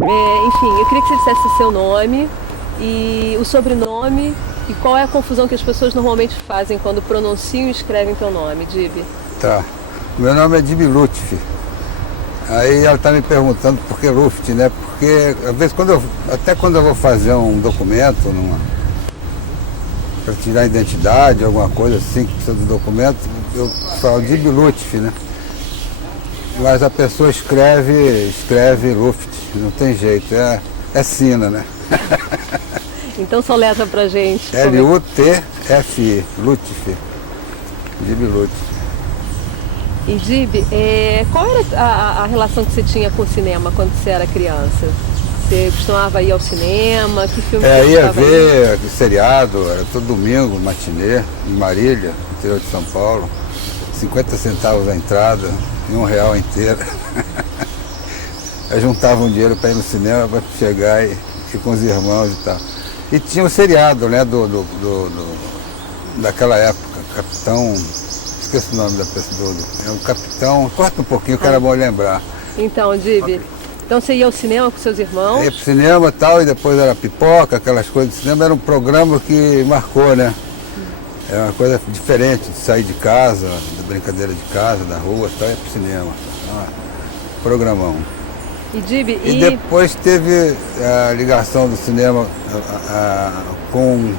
Enfim, eu queria que você dissesse o seu nome e o sobrenome e qual é a confusão que as pessoas normalmente fazem quando pronunciam e escrevem teu nome, Dib. Tá. Meu nome é Dib Lutfi. Aí ela está me perguntando por que Luft, né? Porque às vezes até quando eu vou fazer um documento, para tirar a identidade, alguma coisa assim que precisa do documento, eu falo Dib Lutfi, né? Mas a pessoa escreve Luft, não tem jeito, é Sina, né? Então soletra pra gente. Lutfi, Lutfi, Dib Lutfi. E Dib, qual era a relação que você tinha com o cinema quando você era criança? Você costumava ir ao cinema? Que filme você Ia gostava ver seriado, era todo domingo, matinê, em Marília, interior de São Paulo. 50 centavos a entrada e R$1 inteira. Eu juntava um dinheiro para ir no cinema, para chegar e ir com os irmãos e tal. E tinha um seriado, né, daquela época, Capitão... Esqueci o nome da pessoa. É um capitão. Corta um pouquinho que era bom lembrar. Então, Dib, então você ia ao cinema com seus irmãos? Ia pro cinema e tal, e depois era pipoca, aquelas coisas de cinema. Era um programa que marcou, né? É uma coisa diferente de sair de casa, da brincadeira de casa, da rua e tal, e pro cinema. Programão. E Dib, E depois teve a ligação do cinema com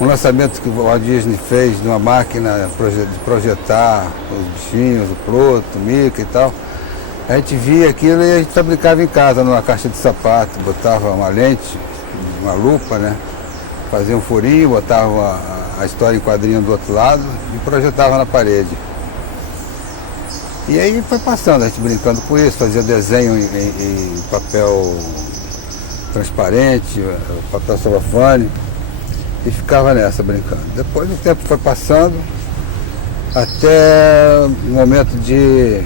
um lançamento que o Walt Disney fez de uma máquina de projetar os bichinhos, o Pluto, o Mickey e tal. A gente via aquilo e a gente fabricava em casa, numa caixa de sapato, botava uma lente, uma lupa, né? Fazia um furinho, botava a história em quadrinho do outro lado e projetava na parede. E aí foi passando, a gente brincando com isso, fazia desenho em papel transparente, papel celofane. E ficava nessa brincando. Depois o tempo foi passando até o momento de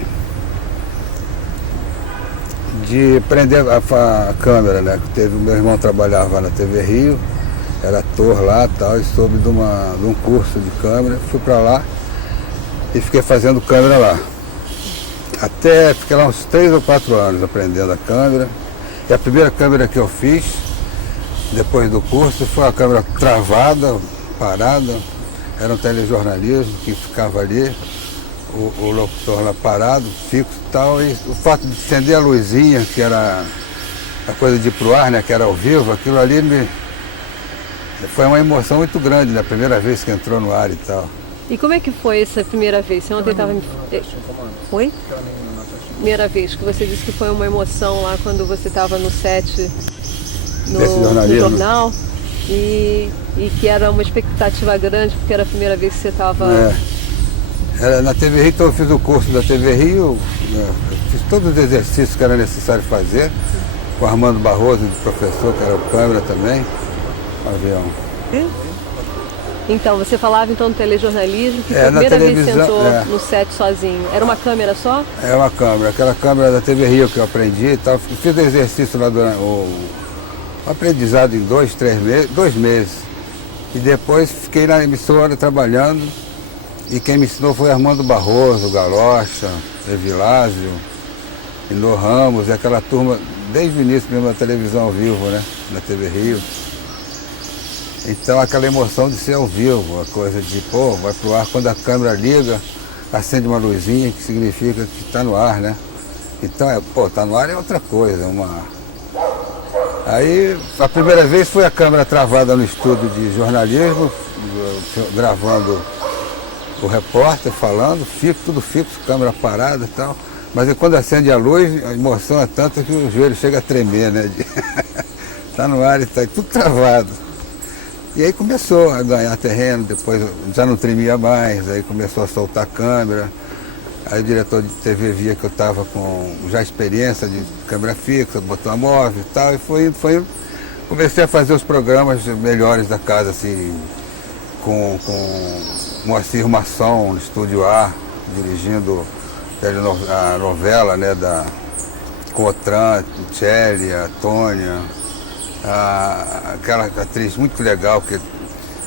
prender a câmera, né? Que o meu irmão trabalhava na TV Rio, era ator lá e tal, e soube de um curso de câmera, fui para lá e fiquei fazendo câmera lá. Fiquei lá uns 3 ou 4 anos aprendendo a câmera. E a primeira câmera que eu fiz depois do curso foi uma câmera travada, parada, era um telejornalismo que ficava ali, o locutor lá parado, fixo e tal, e o fato de acender a luzinha, que era a coisa de ir pro ar, né, que era ao vivo, aquilo ali foi uma emoção muito grande, na primeira vez que entrou no ar e tal. E como é que foi essa primeira vez? Você ontem estava... Oi? Primeira vez que você disse que foi uma emoção lá quando você estava no set... No jornal e que era uma expectativa grande porque era a primeira vez que você estava... Era na TV Rio, então eu fiz o curso da TV Rio, fiz todos os exercícios que era necessário fazer, com o Armando Barroso, de professor, que era o câmera também, o avião. Então, você falava então do telejornalismo, que foi a primeira vez que você entrou no set sozinho. Era uma câmera só? É uma câmera, aquela câmera da TV Rio que eu aprendi e tal, fiz o exercício lá durante aprendizado em 2 meses. E depois fiquei na emissora trabalhando e quem me ensinou foi Armando Barroso, Galocha, Evilásio, Inô Ramos, e aquela turma desde o início mesmo da televisão ao vivo, né? Na TV Rio. Então aquela emoção de ser ao vivo, a coisa de, vai pro ar, quando a câmera liga, acende uma luzinha que significa que está no ar, né? Então, tá no ar é outra coisa, Aí, a primeira vez foi a câmera travada no estúdio de jornalismo, gravando o repórter falando, tudo fixo, câmera parada e tal. Mas quando acende a luz, a emoção é tanta que o joelho chega a tremer, né? Tá no ar e tá tudo travado. E aí começou a ganhar terreno, depois já não tremia mais, aí começou a soltar a câmera. Aí o diretor de TV via que eu estava com já experiência de câmera fixa, botão móvel e tal, e foi indo. Comecei a fazer os programas melhores da casa, assim, com Moacir Masson no Estúdio A, dirigindo a novela, né, com o Tran, Tchely, a Tônia, aquela atriz muito legal, que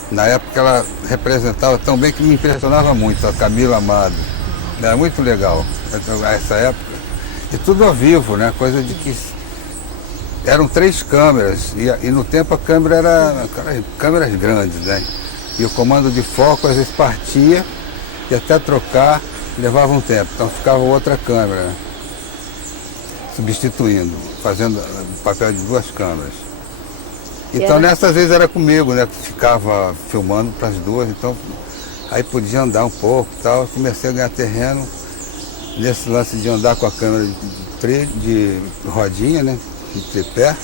na época ela representava tão bem que me impressionava muito, a Camila Amado. Era muito legal essa época. E tudo ao vivo, né? Coisa de que eram 3 câmeras, e no tempo a câmera era aquelas câmeras grandes, né? E o comando de foco às vezes partia e até trocar levava um tempo, então ficava outra câmera, substituindo, fazendo o papel de 2 câmeras. Então nessas vezes era comigo, né? Que ficava filmando para as 2, então aí podia andar um pouco e tal. Comecei a ganhar terreno nesse lance de andar com a câmera de rodinha, né? De tripé.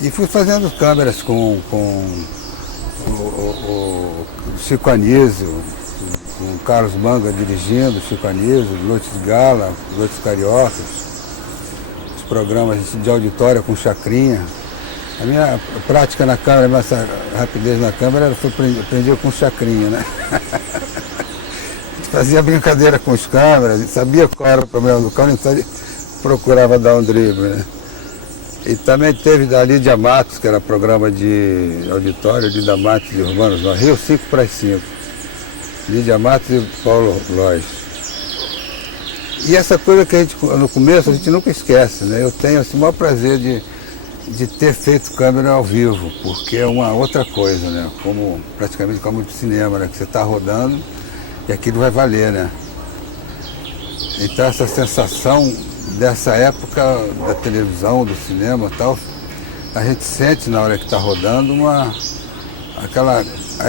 E fui fazendo câmeras com o Chico Anísio, com o Carlos Manga dirigindo, Chico Anísio, Noites de Gala, Noites Cariocas, os programas de auditório com Chacrinha. A minha prática na câmera, essa rapidez na câmera, foi aprendi com Chacrinha, né? A gente fazia brincadeira com as câmeras, sabia qual era o problema do câmera, então ele procurava dar um drible, né? E também teve da Lídia Matos, que era programa de auditório, Lídia Matos e Urbanos, no Rio 5/5. Lídia Matos e Paulo Lois. E essa coisa que a gente, no começo, a gente nunca esquece, né? Eu tenho assim, o maior prazer de ter feito câmera ao vivo, porque é uma outra coisa, né? Praticamente como de cinema, né? Que você está rodando e aquilo vai valer, né? Então essa sensação dessa época da televisão, do cinema e tal, a gente sente na hora que está rodando a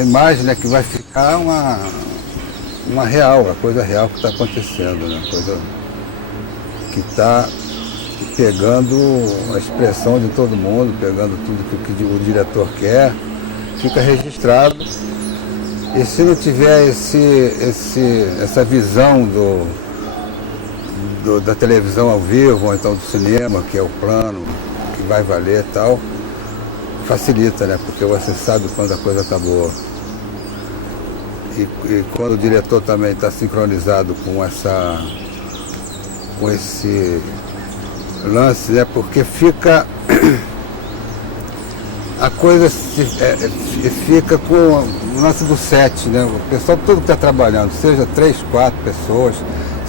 imagem, né, que vai ficar uma real, a coisa real que está acontecendo, né? A coisa que está pegando a expressão de todo mundo, pegando tudo que o diretor quer, fica registrado. E se não tiver essa visão da televisão ao vivo, ou então do cinema, que é o plano, que vai valer e tal, facilita, né? Porque você sabe quando a coisa está boa. E quando o diretor também está sincronizado com esse lance, né? Porque fica a coisa fica com o lance do set, né? O pessoal todo que está trabalhando, seja 3, 4 pessoas,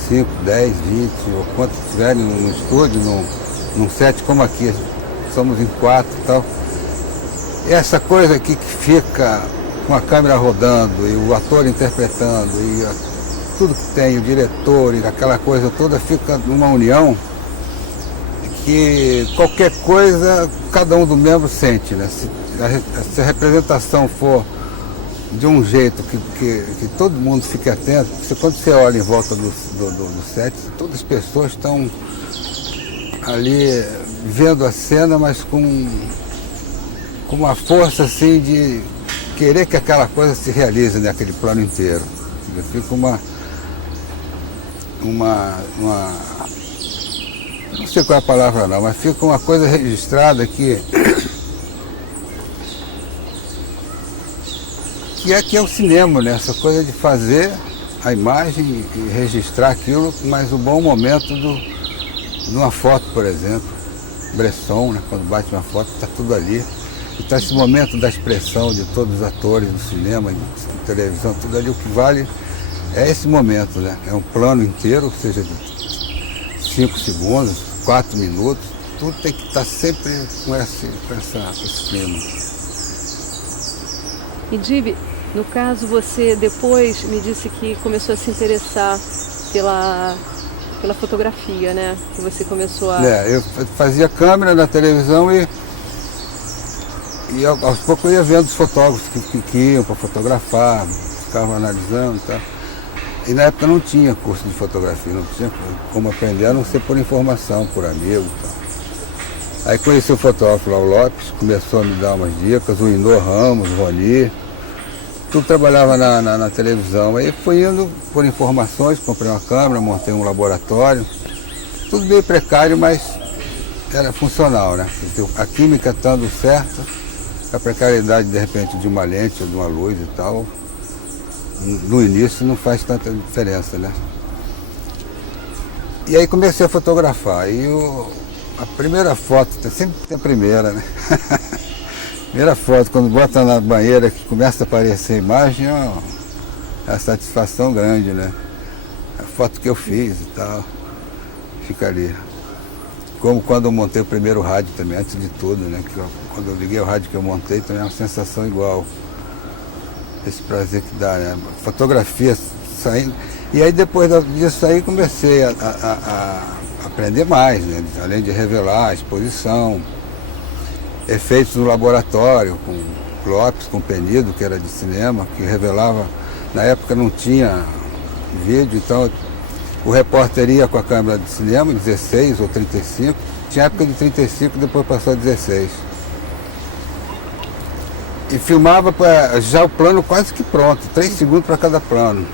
5, 10, 20, ou quantos tiverem no estúdio, num set como aqui, somos em 4 e tal. E essa coisa aqui que fica com a câmera rodando e o ator interpretando e tudo que tem, o diretor e aquela coisa toda, fica numa união que qualquer coisa, cada um dos membros sente, né? Se a representação for de um jeito que todo mundo fique atento, porque quando você olha em volta do set, todas as pessoas estão ali vendo a cena, mas com uma força assim de querer que aquela coisa se realize naquele plano inteiro. Fica não sei qual é a palavra não, mas fica uma coisa registrada que é o cinema, né? Essa coisa de fazer a imagem e registrar aquilo, mas o bom momento de uma foto, por exemplo, Bresson, né? Quando bate uma foto, está tudo ali. Então esse momento da expressão de todos os atores do cinema, de televisão, tudo ali, o que vale é esse momento, né? É um plano inteiro, seja de 5 segundos, 4 minutos, tudo tem que estar sempre com esse clima. E Dib, no caso você depois me disse que começou a se interessar pela fotografia, né? Que você começou a... Eu fazia câmera na televisão e aos poucos eu ia vendo os fotógrafos que iam para fotografar, ficavam analisando e tal. E na época não tinha curso de fotografia, não tinha como aprender, a não ser por informação, por amigo e tal. Aí conheci o fotógrafo lá, o Lopes, começou a me dar umas dicas, o Inô Ramos, o Roni, tudo trabalhava na televisão. Aí fui indo por informações, comprei uma câmera, montei um laboratório, tudo meio precário, mas era funcional, né? A química estando certa, a precariedade de repente de uma lente ou de uma luz e tal, no início não faz tanta diferença, né? E aí comecei a fotografar. E a primeira foto, sempre tem a primeira, né? Primeira foto, quando bota na banheira que começa a aparecer a imagem, é uma satisfação grande, né? A foto que eu fiz e tal, fica ali. como quando eu montei o primeiro rádio também, antes de tudo, né? Quando eu liguei o rádio que eu montei, também é uma sensação igual. Esse prazer que dá, né? Fotografia saindo. E aí depois disso aí comecei a aprender mais, né? Além de revelar a exposição, efeitos no laboratório, com Lopes, com Penido, que era de cinema, que revelava, na época não tinha vídeo, então o repórter ia com a câmera de cinema, 16 ou 35, tinha época de 35, depois passou a 16. E filmava já o plano quase que pronto, 3 segundos para cada plano.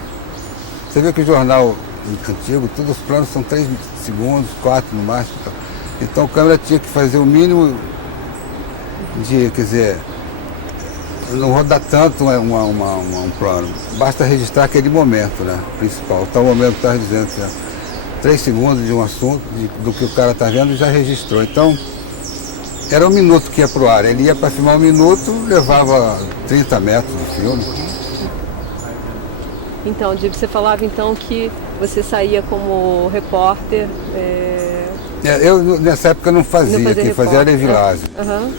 Você vê que o jornal antigo, todos os planos são 3 segundos, 4 no máximo. Então a câmera tinha que fazer o mínimo de, quer dizer, não rodar tanto um plano. Basta registrar aquele momento, né, principal. O tal momento que está dizendo, né, 3 segundos de um assunto, do que o cara está vendo, já registrou. Então, era 1 minuto que ia para o ar. Ele ia para filmar 1 minuto, levava 30 metros de filme. Então, você falava então que você saía como repórter. Eu nessa época não fazia, quem fazia era Evilásio. Uhum.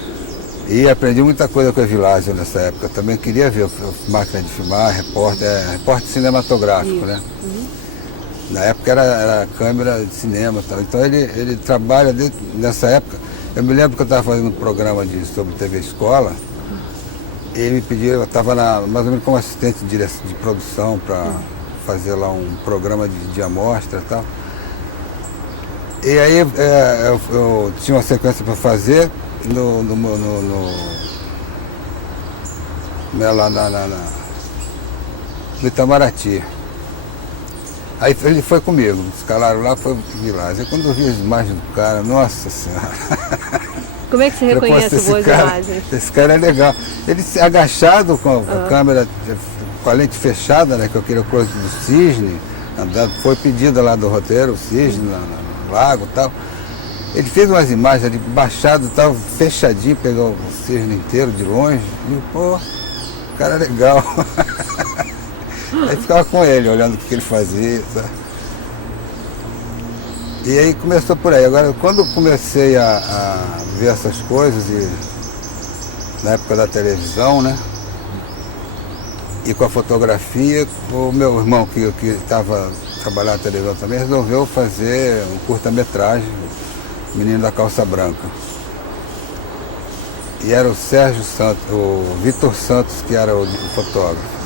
E aprendi muita coisa com o Evilásio nessa época. Também queria ver máquina de filmar, repórter cinematográfico, né? Uhum. Na época era câmera de cinema e tal. Então ele trabalha nessa época. Eu me lembro que eu estava fazendo um programa sobre TV Escola. E ele me pediu, eu estava mais ou menos como assistente de produção para fazer lá um programa de amostra e tal. E aí eu tinha uma sequência para fazer lá no Itamaraty. Aí ele foi comigo, escalaram lá, foi Vilas. Aí quando eu vi as imagens do cara, nossa senhora. Como é que você reconhece boas imagens? Esse cara é legal. Ele agachado com a câmera, com a lente fechada, né, que eu queria coisa do cisne, andando, foi pedida lá do roteiro, o cisne no lago e tal. Ele fez umas imagens ali, baixado, tal, fechadinho, pegou o cisne inteiro de longe. E, pô, o cara é legal. Aí ficava com ele, olhando o que ele fazia, sabe? E aí começou por aí. Agora, quando eu comecei a ver essas coisas, na época da televisão, né? E com a fotografia, o meu irmão, que estava trabalhando na televisão também, resolveu fazer um curta-metragem, Menino da Calça Branca. E era o Sérgio Santos, o Vitor Santos, que era o fotógrafo.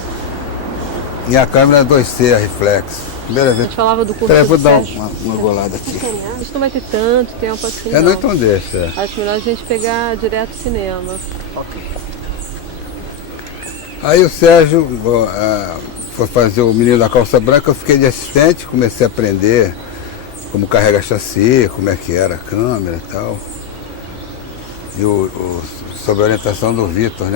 E a câmera 2C, a reflex. Primeira vez. A gente falava do curso. Vou dar uma golada aqui. A gente não vai ter tanto tempo assim. Não, então deixa. Acho melhor a gente pegar direto o cinema. Ok. Aí o Sérgio foi fazer o Menino da Calça Branca, eu fiquei de assistente, comecei a aprender como carrega chassi, como é que era a câmera e tal. E sob a orientação do Vitor, né?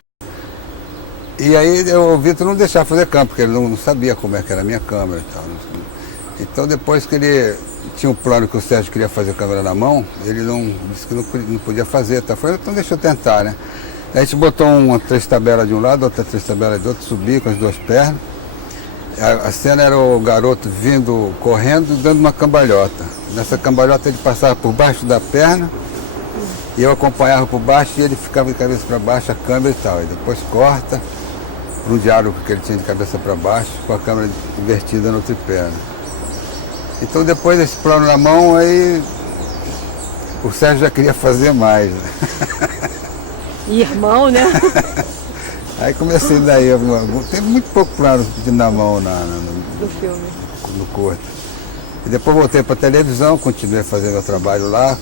E aí o Vitor não deixava fazer câmera, porque ele não sabia como é que era a minha câmera e tal. Então depois que ele tinha um plano que o Sérgio queria fazer câmera na mão, ele disse que não podia fazer. Tá? Falei, então deixa eu tentar, né? Aí a gente botou uma 3 tabelas de um lado, outra 3 tabelas do outro, subi com as 2 pernas. A cena era o garoto vindo, correndo, dando uma cambalhota. Nessa cambalhota ele passava por baixo da perna, e eu acompanhava por baixo e ele ficava de cabeça para baixo, a câmera e tal. E depois corta para um diálogo que ele tinha de cabeça para baixo, com a câmera invertida no tripé. Né? Então depois desse plano na mão, aí o Sérgio já queria fazer mais. Né? Irmão, né? Aí comecei daí, tem muito pouco plano na mão do filme. No curto. E depois voltei para a televisão, continuei fazendo meu trabalho lá.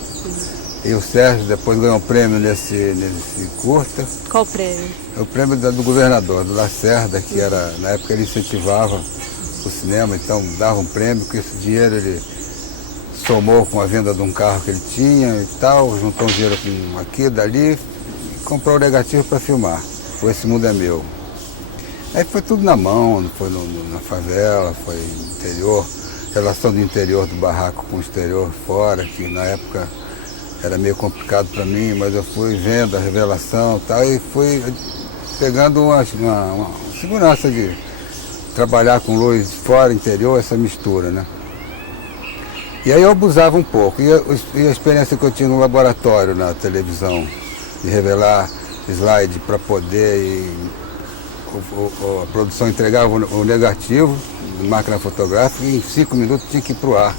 E o Sérgio depois ganhou um prêmio nesse curta. Qual prêmio? O prêmio do governador, do Lacerda, que era, na época ele incentivava o cinema, então dava um prêmio, com esse dinheiro ele somou com a venda de um carro que ele tinha e tal, juntou um dinheiro com aqui, dali, e comprou o negativo para filmar. O Esse Mundo é Meu. Aí foi tudo na mão, foi na favela, foi no interior, relação do interior do barraco com o exterior fora, que na época era meio complicado para mim, mas eu fui vendo a revelação e tal, e fui pegando uma segurança de trabalhar com luz fora, interior, essa mistura, né? E aí eu abusava um pouco. E a experiência que eu tinha no laboratório, na televisão, de revelar slide para poder... a produção entregava o negativo de máquina fotográfica e em 5 minutos tinha que ir para o ar.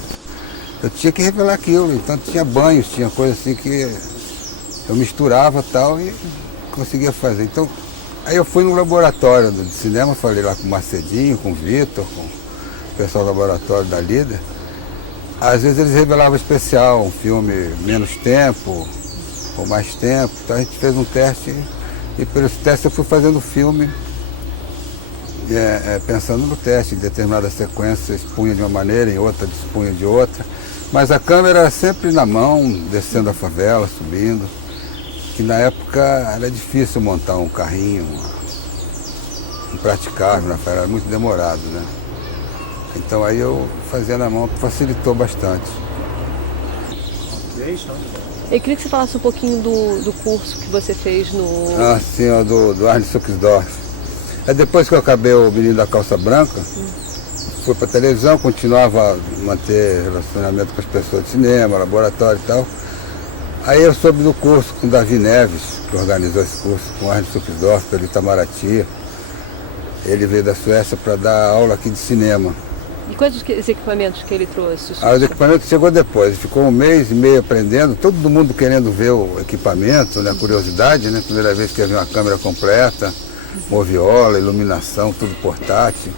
Eu tinha que revelar aquilo, então tinha banhos, tinha coisa assim que eu misturava tal e conseguia fazer. Então, aí eu fui no laboratório de cinema, falei lá com o Macedinho, com o Vitor, com o pessoal do laboratório da Líder. Às vezes eles revelavam especial, um filme menos tempo ou mais tempo. Então a gente fez um teste e pelo teste eu fui fazendo o filme pensando no teste. Em determinada sequência expunha de uma maneira, em outra dispunha de outra. Mas a câmera era sempre na mão, descendo a favela, subindo. Que na época era difícil montar um carrinho impraticável, na favela, era muito demorado, né? Então aí eu fazia na mão, facilitou bastante. Eu queria que você falasse um pouquinho do curso que você fez no... Ah, sim, do Arne Suxdorf. Depois que eu acabei o Menino da Calça Branca, fui para televisão, continuava a manter relacionamento com as pessoas de cinema, laboratório e tal. Aí eu soube do curso com o Davi Neves, que organizou esse curso com o Arne Suxdorf, pelo Itamaraty. Ele veio da Suécia para dar aula aqui de cinema. E quais os equipamentos que ele trouxe? Os equipamentos chegou depois, ficou 1 mês e meio aprendendo, todo mundo querendo ver o equipamento, né, curiosidade, né, primeira vez que eu vi uma câmera completa, moviola, iluminação, tudo portátil.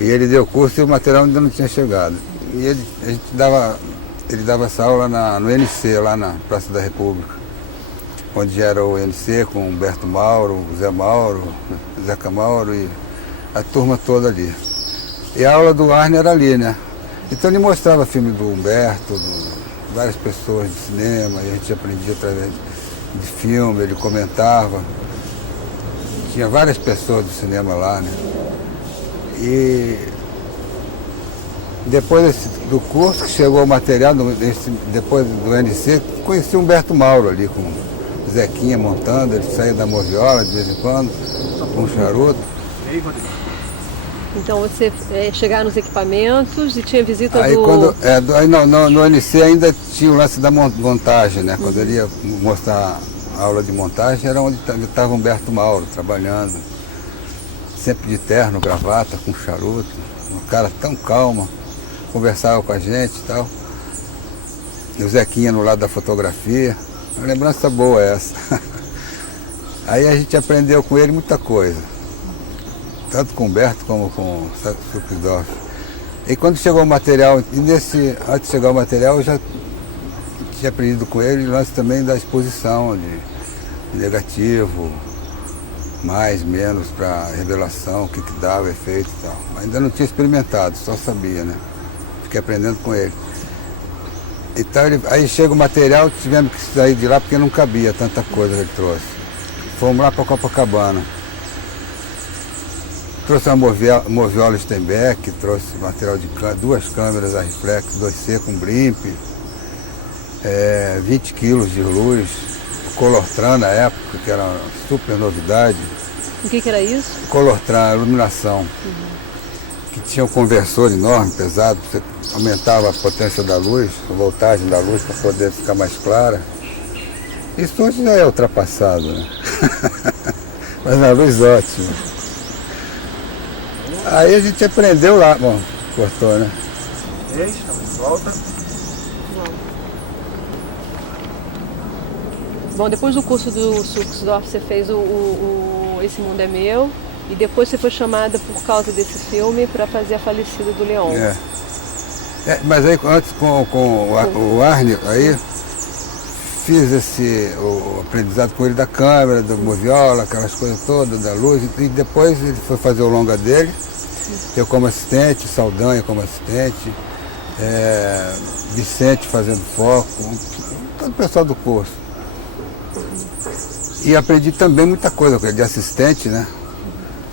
E ele deu curso e o material ainda não tinha chegado. E ele dava essa aula no NC, lá na Praça da República, onde era o NC com o Humberto Mauro, o Zé Mauro, Zeca Mauro e a turma toda ali. E a aula do Arne era ali, né? Então ele mostrava filme do Humberto, várias pessoas de cinema, e a gente aprendia através de filme, ele comentava. Tinha várias pessoas do cinema lá, né? E depois do curso que chegou o material, depois do NC, conheci o Humberto Mauro ali, com o Zequinha montando, ele saía da moviola de vez em quando, com um charuto. E aí, Rodrigo? Então você chegava nos equipamentos e tinha visita aí, do... no NC ainda tinha o lance da montagem, né? Quando ele ia mostrar a aula de montagem, era onde estava Humberto Mauro trabalhando. Sempre de terno, gravata, com charuto. Um cara tão calmo, conversava com a gente e tal. E o Zequinha no lado da fotografia. Uma lembrança boa essa. Aí a gente aprendeu com ele muita coisa. Tanto com o Humberto como com o Suxdorf. E quando chegou o material, antes de chegar o material, eu já tinha aprendido com ele o lance também da exposição, de negativo, mais, menos, para revelação, o que dava, efeito e tal. Mas ainda não tinha experimentado, só sabia, né? Fiquei aprendendo com ele. Então aí chega o material, tivemos que sair de lá porque não cabia tanta coisa que ele trouxe. Fomos lá para Copacabana. Trouxe uma moviola Steinbeck, trouxe material de 2 câmeras a reflex, 2C com blimp, 20 quilos de luz, Colortran na época, que era uma super novidade. O que era isso? Colortran, iluminação, que tinha um conversor enorme, pesado, você aumentava a potência da luz, a voltagem da luz para poder ficar mais clara. Isso hoje já é ultrapassado, né? Mas uma luz ótima. Aí a gente aprendeu lá, bom, cortou, né? Estamos de volta. Bom, depois do curso do Suxdorf, você fez Esse Mundo é Meu, e depois você foi chamada por causa desse filme para fazer A Falecida do Leão. Mas aí antes com o Arne, aí fiz o aprendizado com ele da câmera, do moviola, aquelas coisas todas, da luz, e depois ele foi fazer o longa dele. Eu como assistente, Saldanha como assistente, Vicente fazendo foco, todo o pessoal do curso. E aprendi também muita coisa com ele, de assistente, né?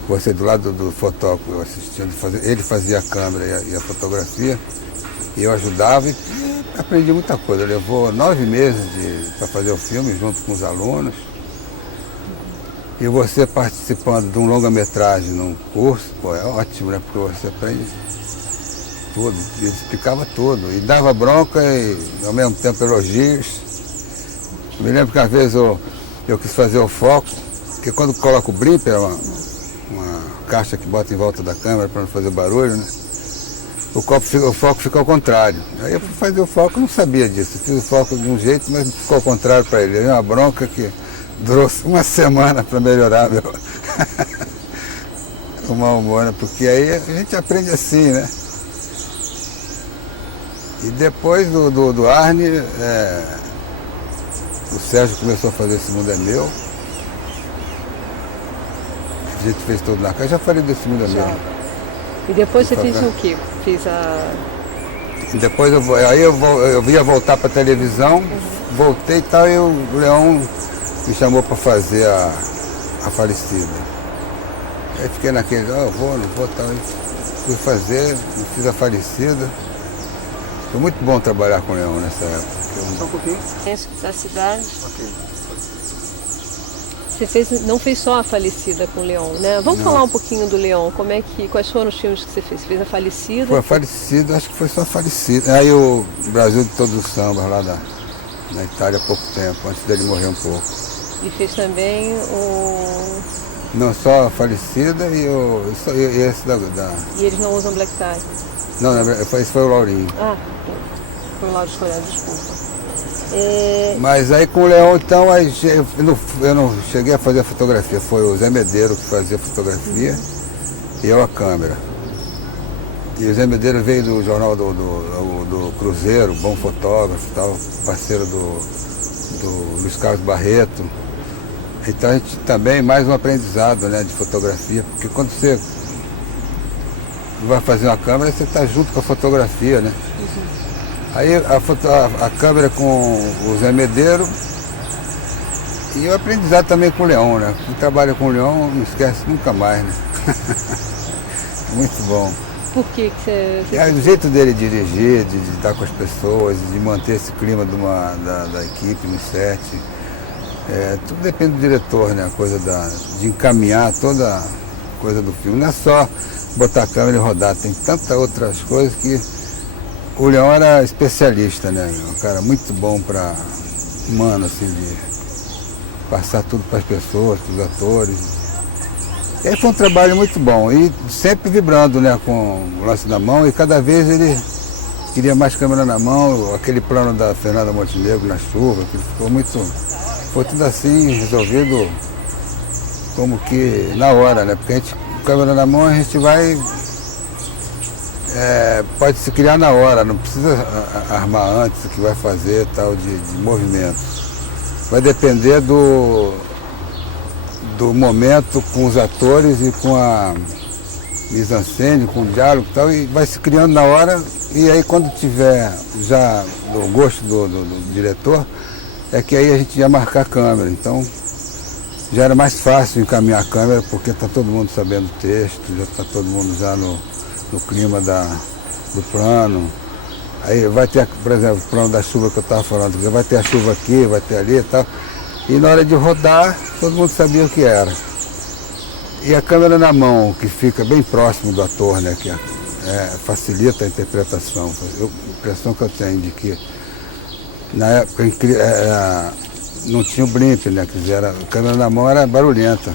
Você do lado do fotógrafo, eu assistindo, ele fazia a câmera e a fotografia, e eu ajudava e aprendi muita coisa. Levou 9 meses para fazer o filme junto com os alunos. E você participando de um longa-metragem num curso, pô, é ótimo, né? Porque você aprende tudo, ele explicava tudo. E dava bronca e ao mesmo tempo elogios. Eu me lembro que às vezes eu quis fazer o foco, porque quando coloca o blip, é uma caixa que bota em volta da câmera para não fazer barulho, né? O foco fica ao contrário. Aí eu fui fazer o foco, não sabia disso. Eu fiz o foco de um jeito, mas ficou ao contrário para ele. Aí uma bronca que durou uma semana para melhorar meu o mau humor, né? Porque aí a gente aprende assim, né? E depois do Arne, o Sérgio começou a fazer Esse Mundo é Meu. A gente fez tudo na casa. Já falei desse Mundo é Meu. E depois você fez o quê? Fez a... Depois eu ia voltar para a televisão, voltei e tal, e o Leão me chamou para fazer a Falecida. Aí fiquei naquele, eu vou, não vou, tal. Fui fazer, fiz a Falecida. Foi muito bom trabalhar com o Leão nessa época. Só um pouquinho. Da cidade. Ok. Você não fez só a Falecida com o Leão, né? Vamos falar um pouquinho do Leão. Quais foram os filmes que você fez? Você fez a Falecida? Foi a Falecida, acho que foi só a Falecida. Aí o Brasil de Todos os Sambas, lá na Itália há pouco tempo, antes dele morrer um pouco. E fez também o... Não, só a Falecida e esse da... E eles não usam black tie? Não, esse foi o Laurinho. Ah, foi o Lauro Escolhado, desculpa. Mas aí com o Leão, então, eu não cheguei a fazer a fotografia. Foi o Zé Medeiro que fazia a fotografia e eu a câmera. E o Zé Medeiro veio do jornal do Cruzeiro, bom fotógrafo e tal, parceiro do Luiz Carlos Barreto. Então a gente também, mais um aprendizado, né, de fotografia, porque quando você vai fazer uma câmera, você está junto com a fotografia, né? Aí a câmera com o Zé Medeiro e o aprendizado também com o Leão, né? Quem trabalha com o Leão não esquece nunca mais, né? Muito bom. Por que você... É o jeito dele dirigir, de estar com as pessoas, de manter esse clima da equipe no set. Tudo depende do diretor, né? A coisa de encaminhar toda a coisa do filme. Não é só botar a câmera e rodar, tem tantas outras coisas que o Leão era especialista, né? Um cara muito bom para humano, assim, de passar tudo para as pessoas, para os atores. E aí foi um trabalho muito bom e sempre vibrando, né, com o lance na mão, e cada vez ele queria mais câmera na mão, aquele plano da Fernanda Montenegro na chuva, que foi tudo assim resolvido como que na hora, né? Porque a gente, com câmera na mão, a gente vai, pode se criar na hora, não precisa armar antes o que vai fazer, tal, de movimento. Vai depender do momento com os atores e com a mise-en-scène, com o diálogo e tal, e vai se criando na hora, e aí quando tiver já o gosto do diretor, é que aí a gente ia marcar a câmera. Então já era mais fácil encaminhar a câmera, porque está todo mundo sabendo o texto, já está todo mundo já no clima do plano. Aí vai ter, por exemplo, o plano da chuva que eu estava falando, vai ter a chuva aqui, vai ter ali e tal. E na hora de rodar, todo mundo sabia o que era. E a câmera na mão, que fica bem próximo do ator, né, que facilita a interpretação. A impressão que eu tenho de que na época não tinha o blimp, né, quer dizer, a câmera na mão era barulhenta.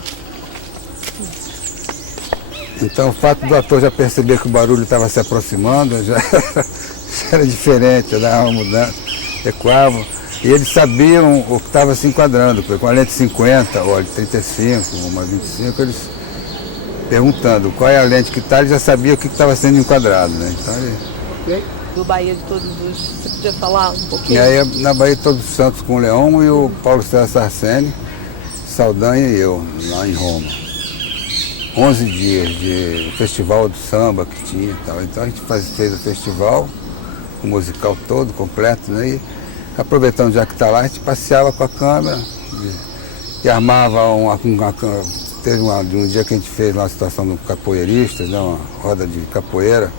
Então o fato do ator já perceber que o barulho estava se aproximando, já era diferente, já dava uma mudança, recuava. E eles sabiam o que estava se enquadrando, porque com a lente 50, ou a 35, uma 25, eles perguntando qual é a lente que está, eles já sabiam o que estava sendo enquadrado, né? Então, Do Bahia de Todos os... Você podia falar um pouquinho? E aí na Bahia de Todos os Santos com o Leão e o Paulo César Sarceni, Saldanha e eu, lá em Roma. 11 dias de festival do samba que tinha e tal. Então a gente fez o festival, o musical todo, completo, né? E aproveitando já que está lá, a gente passeava com a câmera e armava teve um dia que a gente fez uma situação de capoeiristas, né, uma roda de capoeira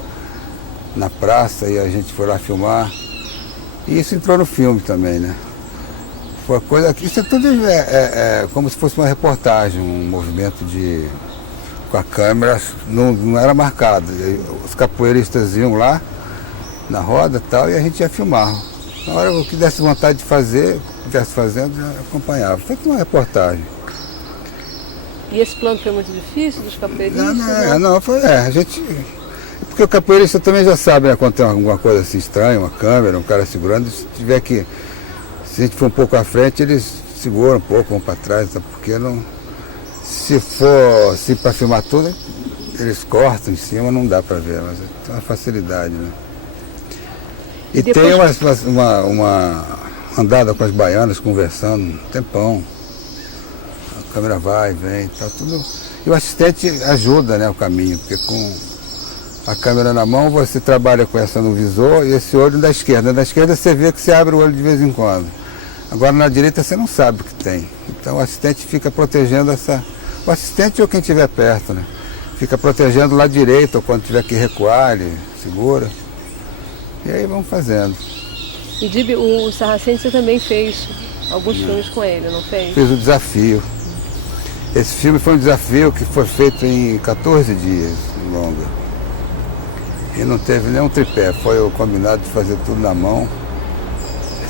na praça, e a gente foi lá filmar. E isso entrou no filme também, né? Foi coisa que isso é tudo como se fosse uma reportagem, um movimento com a câmera, não era marcado. Os capoeiristas iam lá, na roda e tal, e a gente ia filmar. Na hora que desse vontade de fazer, estivesse fazendo, já acompanhava. Feito uma reportagem. E esse plano foi muito difícil dos capoeiristas? A gente... Porque o capoeirista também já sabe, né, quando tem alguma coisa assim estranha, uma câmera, um cara segurando, se tiver que... Se a gente for um pouco à frente, eles seguram um pouco, vão para trás, tá? Porque não... Se for assim para filmar tudo, eles cortam em cima, não dá para ver, mas é uma facilidade, né? E depois... tem uma andada com as baianas, conversando um tempão. A câmera vai, vem, tá tudo... E o assistente ajuda, né, o caminho, porque com a câmera na mão você trabalha com essa no visor e esse olho da esquerda. Na esquerda você vê que você abre o olho de vez em quando. Agora na direita você não sabe o que tem. Então o assistente fica protegendo essa... O assistente ou quem estiver perto, né? Fica protegendo o lado direito, ou quando tiver que recuar, ele segura. E aí vamos fazendo. E Dib, o Sarraceni você também fez alguns filmes com ele, não fez? Fiz o Desafio. Esse filme foi um desafio que foi feito em 14 dias, em longa. E não teve nenhum tripé, foi o combinado de fazer tudo na mão.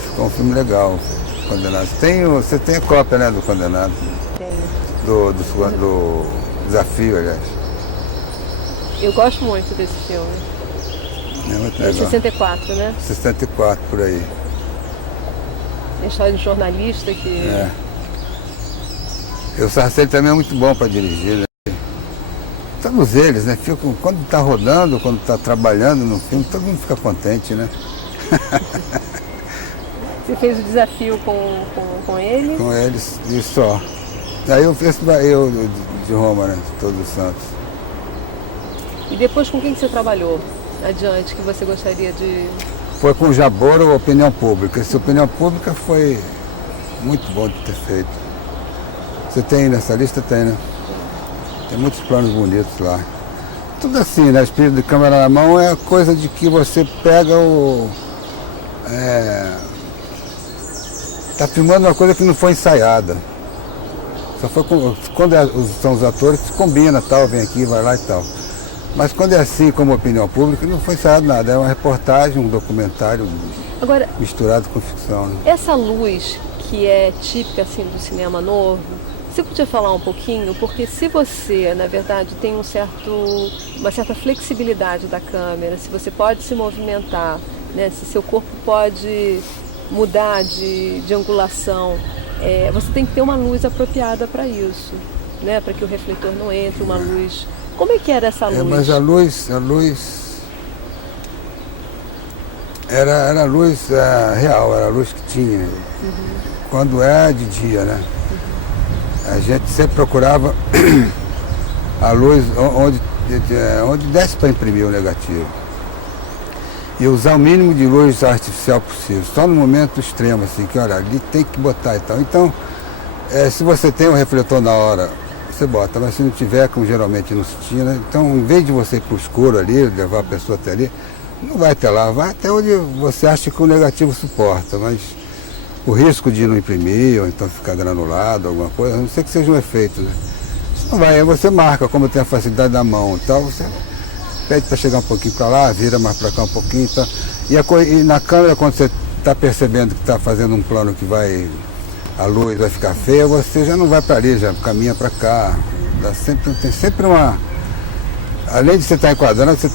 Ficou um filme legal, Condenado. Você tem a cópia, né, do Condenado? Tenho. Do Desafio, aliás. Eu gosto muito desse filme. É muito É legal. 64, né? 64, por aí. A história de jornalista que... É. E o Sarceni também é muito bom para dirigir, né? Todos eles, né? Ficam, quando está rodando, quando está trabalhando no filme, todo mundo fica contente, né? Você fez o desafio com ele? Com eles, e só. Aí eu fiz eu de Roma, né? Todos os Santos. E depois com quem que você trabalhou adiante, que você gostaria de... Foi com o Jaboro, Opinião Pública. Essa Opinião Pública foi muito bom de ter feito. Você tem nessa lista? Tem, né? Tem muitos planos bonitos lá. Tudo assim, né? Espírito de câmera na mão é coisa de que você pega o... Tá filmando uma coisa que não foi ensaiada. Só foi quando são os atores, se combina, tal, vem aqui, vai lá e tal. Mas quando é assim, como Opinião Pública, não foi ensaiado nada. É uma reportagem, um documentário Agora, misturado com ficção, né? essa luz que é típica assim, do cinema novo, você podia falar um pouquinho? Porque se você, na verdade, tem uma certa flexibilidade da câmera, se você pode se movimentar, né? Se seu corpo pode mudar de angulação, você tem que ter uma luz apropriada para isso, né? Para que o refletor não entre, uma luz... Como é que era essa luz? Mas a luz era a luz real, era a luz que tinha. Uhum. Quando é de dia, né? A gente sempre procurava a luz onde desse para imprimir o negativo. E usar o mínimo de luz artificial possível. Só no momento extremo, assim, que olha, ali tem que botar e tal. Então, se você tem um refletor na hora, você bota, mas se não tiver, como geralmente não se tinha, né? Então, em vez de você ir para o escuro ali, levar a pessoa até ali, não vai até lá, vai até onde você acha que o negativo suporta, mas o risco de não imprimir, ou então ficar granulado, alguma coisa, a não ser que seja um efeito, né? Isso não vai, aí você marca, como tem a facilidade da mão e tal, você pede para chegar um pouquinho para lá, vira mais para cá um pouquinho e tal. E na câmera, quando você está percebendo que está fazendo um plano que a luz vai ficar feia, você já não vai para ali, já caminha para cá. Tem sempre uma... Além de você estar enquadrando, você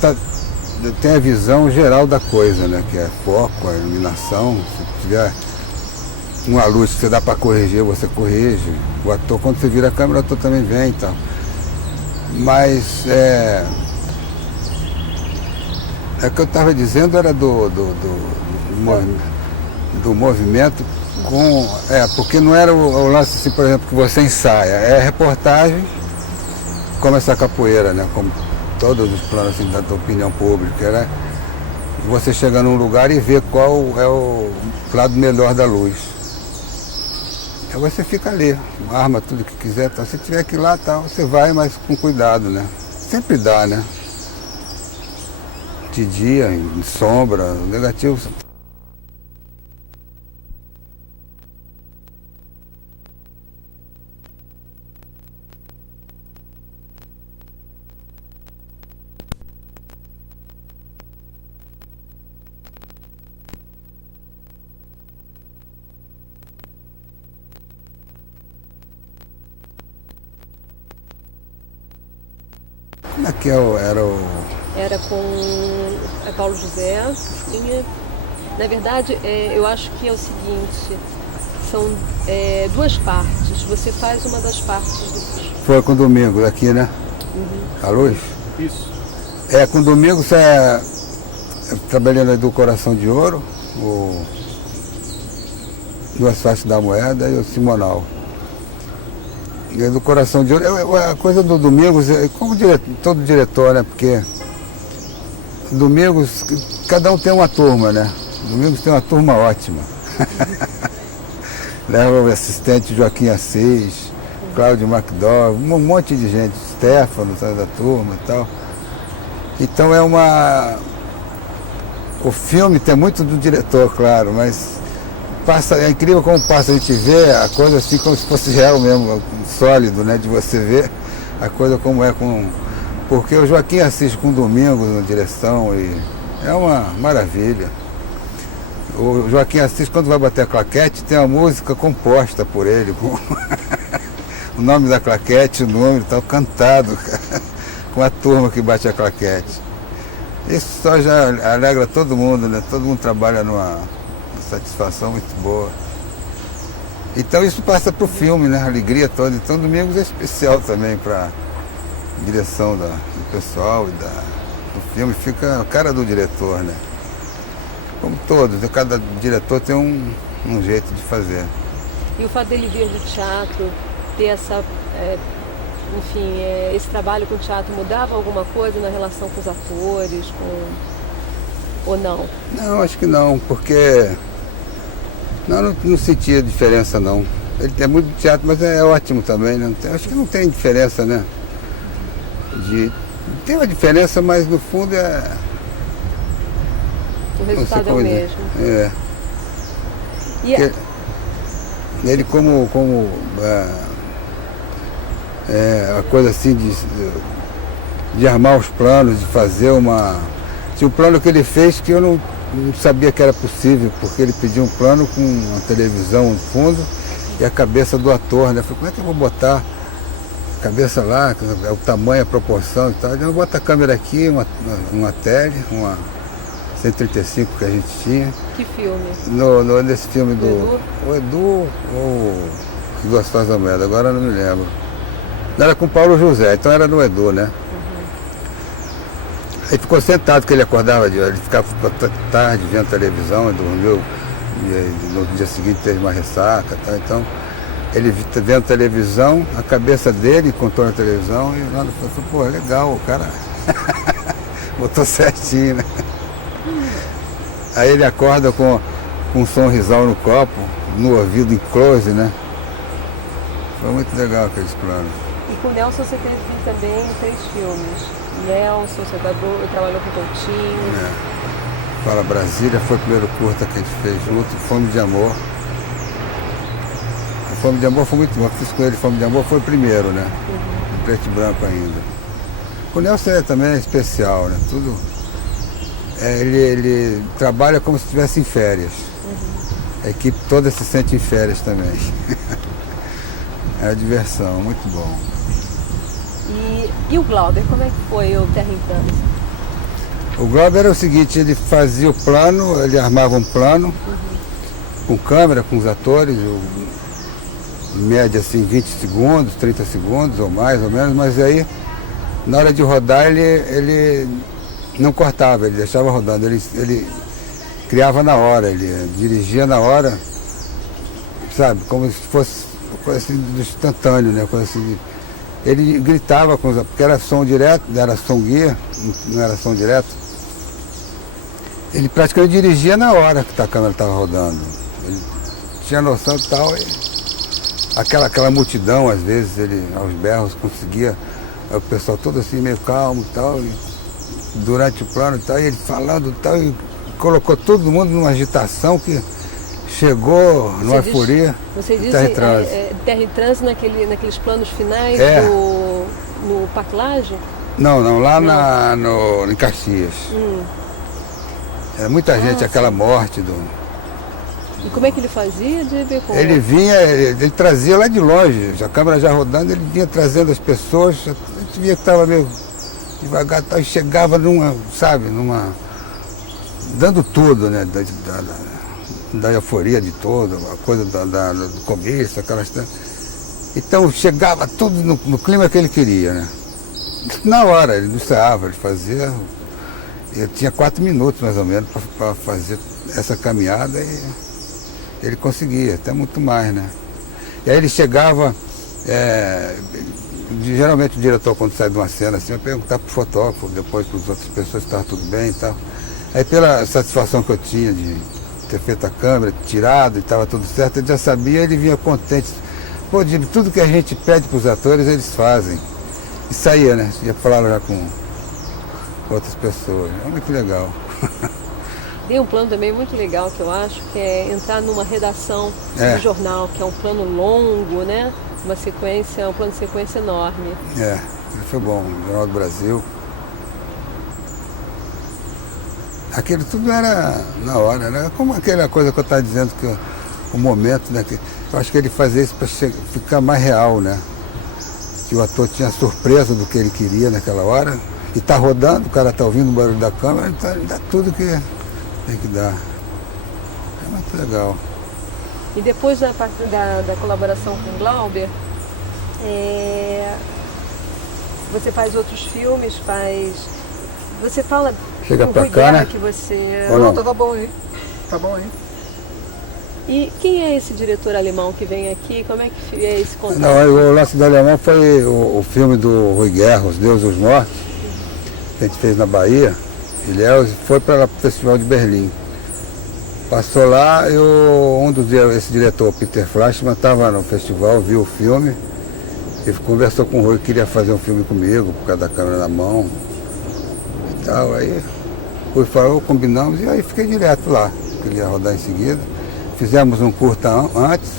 tem a visão geral da coisa, né? Que é foco, a iluminação. Se tiver uma luz que você dá para corrigir, você corrige. O ator, quando você vira a câmera, o ator também vem e tal. Mas o que eu estava dizendo era do movimento com... porque não era o lance assim, por exemplo, que você ensaia. É reportagem, como essa capoeira, né? Como todos os planos assim, da Opinião Pública. Era você chegar num lugar e ver qual é o lado melhor da luz. Aí você fica ali, arma tudo que quiser. Tá? Se tiver que ir lá, tá, você vai, mas com cuidado, né? Sempre dá, né? De dia, em sombra, negativo. Aqui era o... Era com Paulo José, tinha... Na verdade, eu acho que é o seguinte, são duas partes, você faz uma das partes do filme. Foi com o Domingos aqui, né? A luz? Isso. Com o Domingos trabalhando do Coração de Ouro, o Duas Faces da Moeda e o Simonal. E do Coração de Ouro, a coisa do Domingos, como todo diretor, né? Porque Domingos, cada um tem uma turma, né? Domingos tem uma turma ótima. Leva o assistente Joaquim Assis, Cláudio MacDowell, um monte de gente, Stefano, da turma e tal. Então o filme tem muito do diretor, claro, mas é incrível como passa, a gente vê a coisa assim como se fosse real mesmo, sólido, né? De você ver a coisa como é porque o Joaquim Assis com Domingos na direção é uma maravilha. O Joaquim Assis, quando vai bater a claquete, tem uma música composta por ele, com o nome da claquete, o número e tal, cantado, com a turma que bate a claquete. Isso só já alegra todo mundo, né? Todo mundo trabalha numa satisfação muito boa. Então isso passa para o filme, né? A alegria toda. Então Domingos é especial também para a direção do pessoal e do filme. Fica a cara do diretor, né? Como todos, cada diretor tem um jeito de fazer. E o fato dele vir do teatro, ter essa, esse trabalho com o teatro, mudava alguma coisa na relação com os atores, ou não? Não, acho que não, porque não sentia diferença não. Ele é muito de teatro, mas é ótimo também, né? Acho que não tem diferença, né? Tem uma diferença, mas no fundo o resultado é o mesmo. Ele como a coisa assim de armar os planos, de fazer tinha um plano que ele fez que eu não sabia que era possível, porque ele pediu um plano com uma televisão no fundo e a cabeça do ator, né? Eu falei, como é que eu vou botar a cabeça lá, o tamanho, a proporção e tal? Eu boto a câmera aqui, uma tele, uma 135 que a gente tinha. Que filme? Nesse filme do Edu ou Duas Faces da Moeda, agora eu não me lembro. Era com o Paulo José, então era no Edu, né? Aí ficou sentado, que ele acordava, ele ficava tarde vendo televisão, dormiu, e no dia seguinte teve uma ressaca, tá? Então ele vendo televisão, a cabeça dele contou na televisão, e lá falou, pô, legal, o cara botou certinho, né? Aí ele acorda com um sorrisal no copo, no ouvido em close, né? Foi muito legal aqueles planos. E com o Nelson você teve também 3 filmes. Nelson, Cedador, trabalhou com Coutinho. Fala Brasília, foi o primeiro curta que a gente fez junto, Fome de Amor. A Fome de Amor foi muito bom, fiz com ele Fome de Amor, foi o primeiro, né? Em preto e branco ainda. O Nelson também é especial, né? Tudo. Ele trabalha como se estivesse em férias. A equipe toda se sente em férias também. É a diversão, muito bom. E o Glauber, como é que foi o Terra em Trânsito? O Glauber era o seguinte, ele fazia o plano, ele armava um plano, com câmera, com os atores, em média assim 20 segundos, 30 segundos ou mais ou menos, mas aí na hora de rodar ele não cortava, ele deixava rodando, ele criava na hora, ele dirigia na hora, sabe, como se fosse uma coisa assim do instantâneo, né? Coisa assim, ele gritava com porque era som direto, era som guia, não era som direto. Ele praticamente dirigia na hora que a câmera estava rodando. Ele tinha noção e tal, aquela multidão, às vezes, ele aos berros conseguia, o pessoal todo assim meio calmo e tal, e durante o plano e tal, e ele falando e tal, e colocou todo mundo numa agitação que chegou numa euforia. Você diz Terra em Trânsito. Terra em Trânsito naqueles planos finais no Paclage? Não, lá em Caxias. Era muita gente, aquela morte do... E como é que ele fazia de ver como? Ele vinha, ele trazia lá de longe, a câmera já rodando, ele vinha trazendo as pessoas, a gente via que estava meio devagar, tal, e chegava dando tudo, né? Da euforia de todo, a coisa do começo, aquelas. Então chegava tudo no clima que ele queria, né? Na hora, ele não ensaiava, ele fazia. Eu tinha 4 minutos mais ou menos para fazer essa caminhada e ele conseguia, até muito mais, né? E aí ele chegava, geralmente o diretor quando sai de uma cena assim, vai perguntar para o fotógrafo, depois para as outras pessoas se estava tudo bem e tal. Aí pela satisfação que eu tinha de ter feito a câmera, tirado e estava tudo certo, ele já sabia, ele vinha contente. Pô, Jimmy, tudo que a gente pede para os atores, eles fazem. E saía, né? Ia falar já com outras pessoas. Olha que legal. Tem um plano também muito legal que eu acho, que é entrar numa redação do jornal, que é um plano longo, né? Um plano de sequência enorme. Foi bom, o Jornal do Brasil. Aquilo tudo era na hora, né? Como aquela coisa que eu estava dizendo, que o momento, né? Que eu acho que ele fazia isso para ficar mais real, né? Que o ator tinha surpresa do que ele queria naquela hora. E tá rodando, o cara tá ouvindo o barulho da câmera, então ele dá tudo que tem que dar. É muito legal. E depois da colaboração com o Glauber, você faz outros filmes, Você fala Chega com pra Rui cá, Guerra né? que você... Ou não? Tava bom aí. Tá bom aí. E quem é esse diretor alemão que vem aqui? Como é que é esse contato? Não, o lance do alemão foi o filme do Rui Guerra, Os Deuses e os Mortos, que a gente fez na Bahia. Ele foi para o Festival de Berlim. Passou lá, esse diretor, Peter Flashman, estava no festival, viu o filme, e conversou com o Rui, queria fazer um filme comigo, por causa da câmera na mão e tal. Aí o Rui falou, combinamos, e aí fiquei direto lá, que ele ia rodar em seguida. Fizemos um curta antes,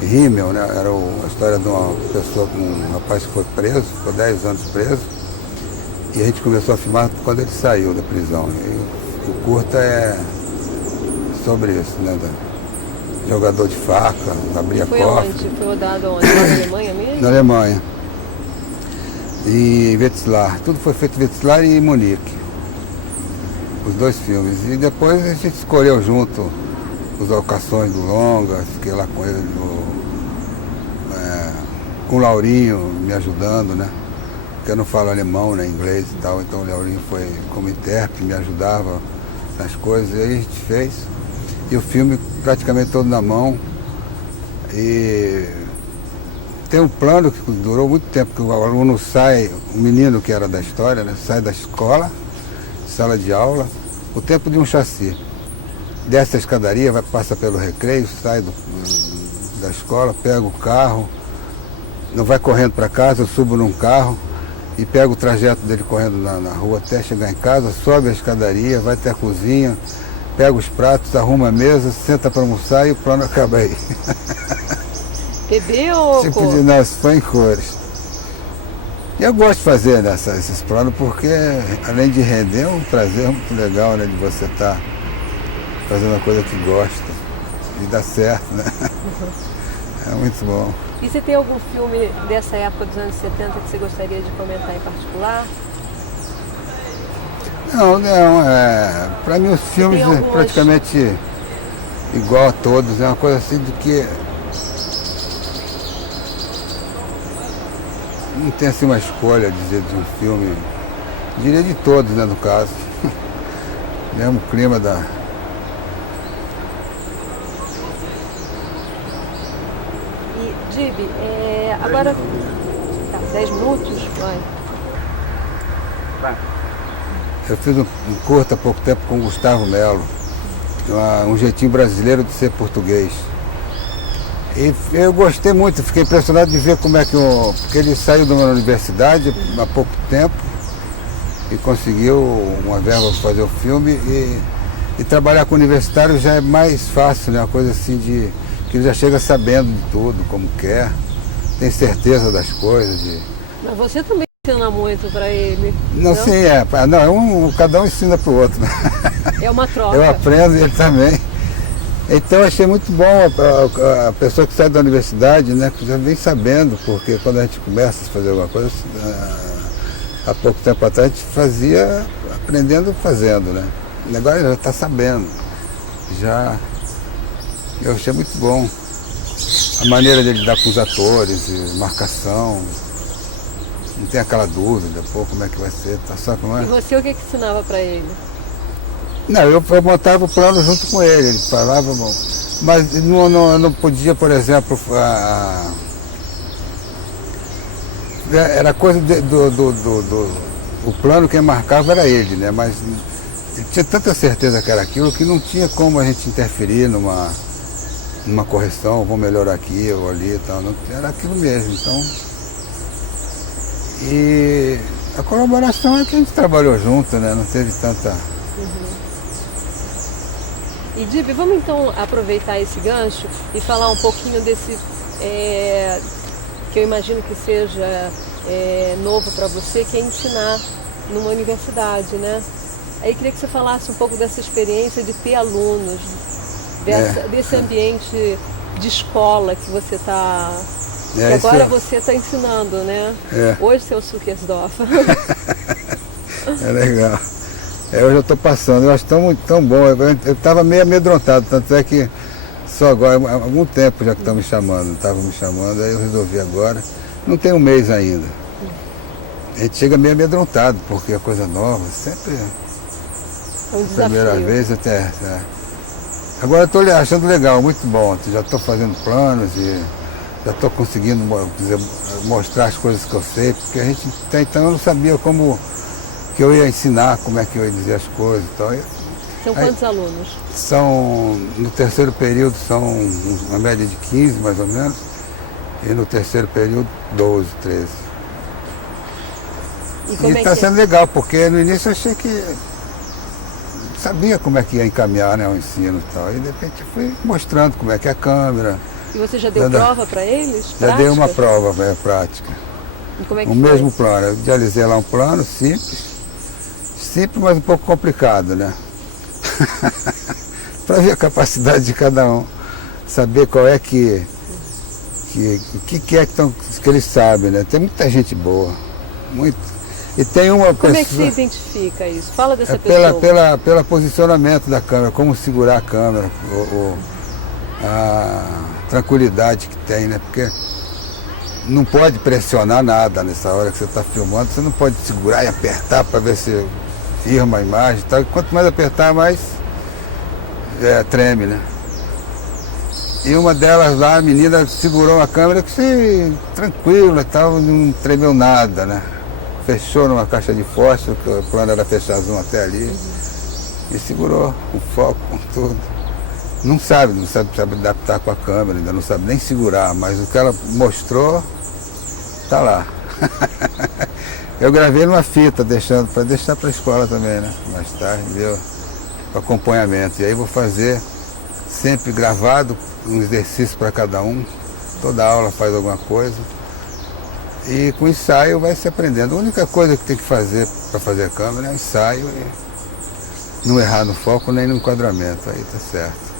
Himmel, né? Era a história de uma pessoa, um rapaz que foi preso, ficou 10 anos preso, e a gente começou a filmar quando ele saiu da prisão. E o curta é sobre isso, né? Jogador de faca, abria cofre. Foi onde? Foi rodado onde? Lá na Alemanha mesmo? Na Alemanha. E Wetzlar. Tudo foi feito em Wetzlar e Munique. Os 2 filmes. E depois a gente escolheu junto as locações do longa, fiquei lá com ele, com o Laurinho me ajudando, né? Porque eu não falo alemão, nem inglês e tal, então o Laurinho foi como intérprete, me ajudava nas coisas, e aí a gente fez. E o filme praticamente todo na mão. E tem um plano que durou muito tempo, que o aluno sai, o menino que era da história, né? Sai da escola, sala de aula, o tempo de um chassi. Desce a escadaria, passa pelo recreio, sai da escola, pega o carro, não vai correndo para casa, eu subo num carro e pego o trajeto dele correndo na rua até chegar em casa, sobe a escadaria, vai até a cozinha, pega os pratos, arruma a mesa, senta para almoçar e o plano acaba aí. Bebê ou Tipo cor? de nós, põe em cores. E eu gosto de fazer esses planos porque, além de render, é um prazer muito legal, né, de você estar fazendo uma coisa que gosta e dá certo, né? É muito bom. E você tem algum filme dessa época dos anos 70 que você gostaria de comentar em particular? Não, para mim os filmes é praticamente igual a todos, é uma coisa assim de que não tem assim uma escolha, dizer, de um filme, diria de todos, né, no caso. Mesmo clima da... E, Gibi, agora... Tá, 10 minutos? Vai. Eu fiz um curta há pouco tempo com o Gustavo Melo, um jeitinho brasileiro de ser português. E eu gostei muito, fiquei impressionado de ver como é que porque ele saiu de uma universidade há pouco tempo e conseguiu uma verba para fazer o filme e trabalhar com universitário já é mais fácil, né? Uma coisa assim que ele já chega sabendo de tudo, como quer, tem certeza das coisas. Mas você também ensina muito para ele. Não, sim, cada um ensina para o outro. É uma troca. Eu aprendo e ele também. Então achei muito bom a pessoa que sai da universidade, né, que já vem sabendo, porque quando a gente começa a fazer alguma coisa, há pouco tempo atrás a gente fazia aprendendo fazendo, né? Agora já está sabendo. Já eu achei muito bom. A maneira de lidar com os atores, marcação, não tem aquela dúvida, pô, como é que vai ser, tá só como é. E você o que ensinava para ele? Não, eu montava o plano junto com ele falava, bom, mas não podia, por exemplo, era coisa o plano quem marcava era ele, né? Mas ele tinha tanta certeza que era aquilo que não tinha como a gente interferir numa correção, vou melhorar aqui ou ali e tal. Não, era aquilo mesmo. Então, e a colaboração é que a gente trabalhou junto, né? Não teve tanta. E Dib, vamos então aproveitar esse gancho e falar um pouquinho desse que eu imagino que seja novo para você, que é ensinar numa universidade, né? Aí queria que você falasse um pouco dessa experiência de ter alunos, desse ambiente de escola que você está... que agora você está ensinando, né? Hoje, seu Sukersdorf. É legal. Hoje eu estou passando, eu acho tão bom. Eu estava meio amedrontado, tanto é que só agora, há algum tempo já que estão me chamando, estavam me chamando, aí eu resolvi agora. Não tem um mês ainda. A gente chega meio amedrontado, porque é coisa nova, sempre É um desafio. primeira vez até. Agora estou achando legal, muito bom. Já estou fazendo planos e já estou conseguindo mostrar as coisas que eu sei, porque a gente até então eu não sabia como que eu ia ensinar, como é que eu ia dizer as coisas e tal. São quantos alunos? No terceiro período são uma média de 15 mais ou menos, e no terceiro período 12, 13. E está sendo legal, porque no início eu achei que sabia como é que ia encaminhar, né, o ensino e tal. E de repente eu fui mostrando como é que é a câmera. E você já deu prova para eles? Já dei uma prova prática. E como é que o foi? Mesmo plano. Eu idealizei lá um plano simples, mas um pouco complicado, né? Para ver a capacidade de cada um. Saber qual é que eles sabem, né? Tem muita gente boa. Muito. E tem uma Como pessoa... é que você identifica isso? Fala dessa pessoa. Pelo posicionamento da câmera, como segurar a câmera, a tranquilidade que tem, né? Porque não pode pressionar nada nessa hora que você está filmando, você não pode segurar e apertar para ver se firma a imagem e tal. Quanto mais apertar, mais treme, né? E uma delas lá, a menina segurou a câmera que tranquila, tal, não tremeu nada, né? Fechou numa caixa de fósforo, que o plano era fechar zoom até ali, e segurou o foco com tudo. Não sabe adaptar com a câmera, ainda não sabe nem segurar, mas o que ela mostrou, tá lá. Eu gravei numa fita, para deixar para a escola também, né? Mais tarde, deu acompanhamento. E aí vou fazer sempre gravado, um exercício para cada um, toda aula faz alguma coisa. E com ensaio vai se aprendendo. A única coisa que tem que fazer para fazer a câmera é o ensaio e não errar no foco nem no enquadramento, aí tá certo.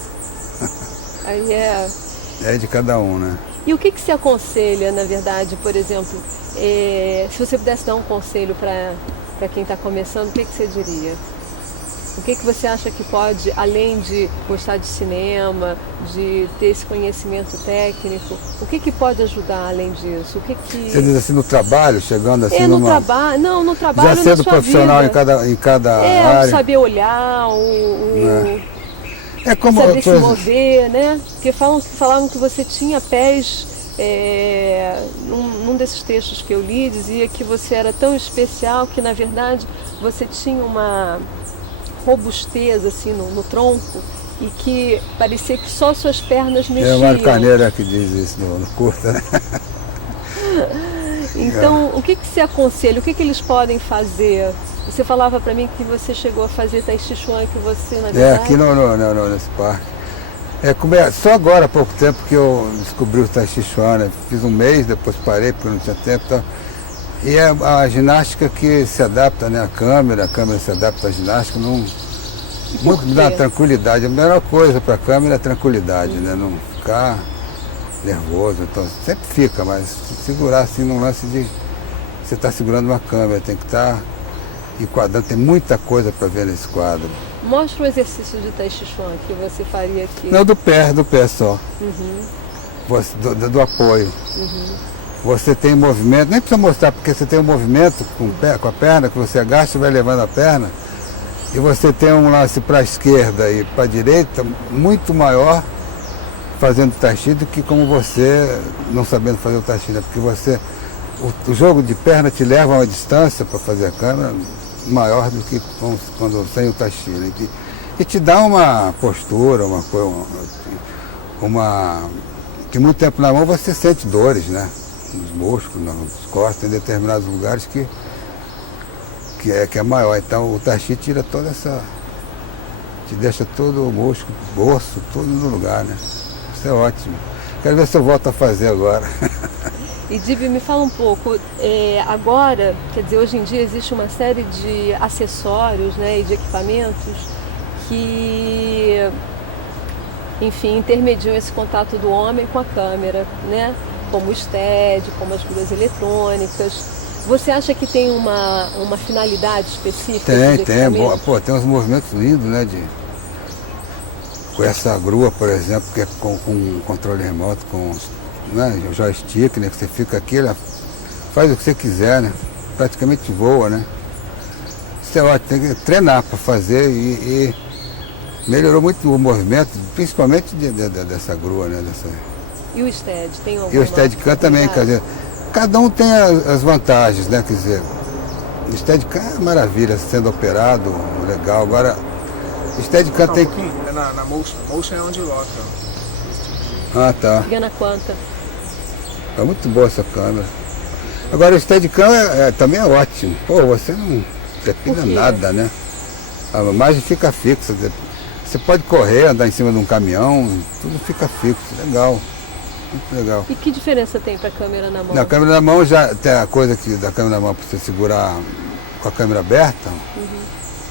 Aí É de cada um, né? E o que se aconselha, na verdade, por exemplo, se você pudesse dar um conselho para quem está começando, o que você diria? O que você acha que pode, além de gostar de cinema, de ter esse conhecimento técnico, o que pode ajudar além disso? Você diz assim, no trabalho, chegando assim no trabalho, não, no trabalho, já sendo profissional vida. em cada área. Saber olhar, como saber se mover, né? Porque falavam que você tinha pés, num desses textos que eu li, dizia que você era tão especial que, na verdade, você tinha uma robustez assim no tronco e que parecia que só suas pernas mexiam. É o Mário Carneiro que diz isso no curta, né? Então, o que se aconselha? O que eles podem fazer? Você falava para mim que você chegou a fazer Tai Chi Chuan, que você, na verdade... aqui nesse parque. Só agora, há pouco tempo, que eu descobri o Tai Chi Chuan, né? Fiz um mês, depois parei porque não tinha tempo. Então... E é a ginástica que se adapta, né? A câmera se adapta à ginástica, muito me dá tranquilidade. A melhor coisa para a câmera é a tranquilidade, né? Não ficar nervoso. Então, sempre fica, mas segurar assim num lance de você está segurando uma câmera, tem que estar enquadrando, tem muita coisa para ver nesse quadro. Mostra o exercício de Tai Chi Chuan que você faria aqui. Não, do pé só. Do apoio. Você tem movimento, nem precisa mostrar, porque você tem um movimento com a perna, que você agacha e vai levando a perna, e você tem um lance para a esquerda e para a direita muito maior fazendo Tai Chi do que como você não sabendo fazer o Tai Chi, né? Porque o jogo de perna te leva a uma distância para fazer a câmera maior do que quando sem o Tai Chi, né? E te dá uma postura, uma coisa, que muito tempo na mão você sente dores, né? Nos músculos, nos costas, em determinados lugares que é maior. Então o Tai Chi tira toda essa, te deixa todo o músculo, osso, tudo no lugar, né? Isso é ótimo. Quero ver se eu volto a fazer agora. E Dib, me fala um pouco, agora, quer dizer, hoje em dia existe uma série de acessórios, né, e de equipamentos que, enfim, intermediam esse contato do homem com a câmera, né, como o STED, como as grúas eletrônicas. Você acha que tem uma finalidade específica? Tem. Tem uns movimentos lindos, né, com essa grua, por exemplo, que é com controle remoto, com o joystick, né, que você fica aqui, ela faz o que você quiser, né, praticamente voa, né. Isso é ótimo, tem que treinar para fazer e melhorou muito o movimento, principalmente dessa grua, né. E o STED? Tem alguma? E o Steadicam também, quer dizer, cada um tem as vantagens, né, quer dizer, o Steadicam é maravilha, sendo operado, legal, agora o Steadicam tem... É na Motion. Motion é onde loca. Ah, tá. Ganha quanta? É muito boa essa câmera. Agora o Steadicam também é ótimo. Pô, você não depende nada, né? A imagem fica fixa. Você pode correr, andar em cima de um caminhão, tudo fica fixo, legal. Muito legal. E que diferença tem para a câmera na mão? Na câmera na mão já tem a coisa da câmera na mão para você segurar com a câmera aberta,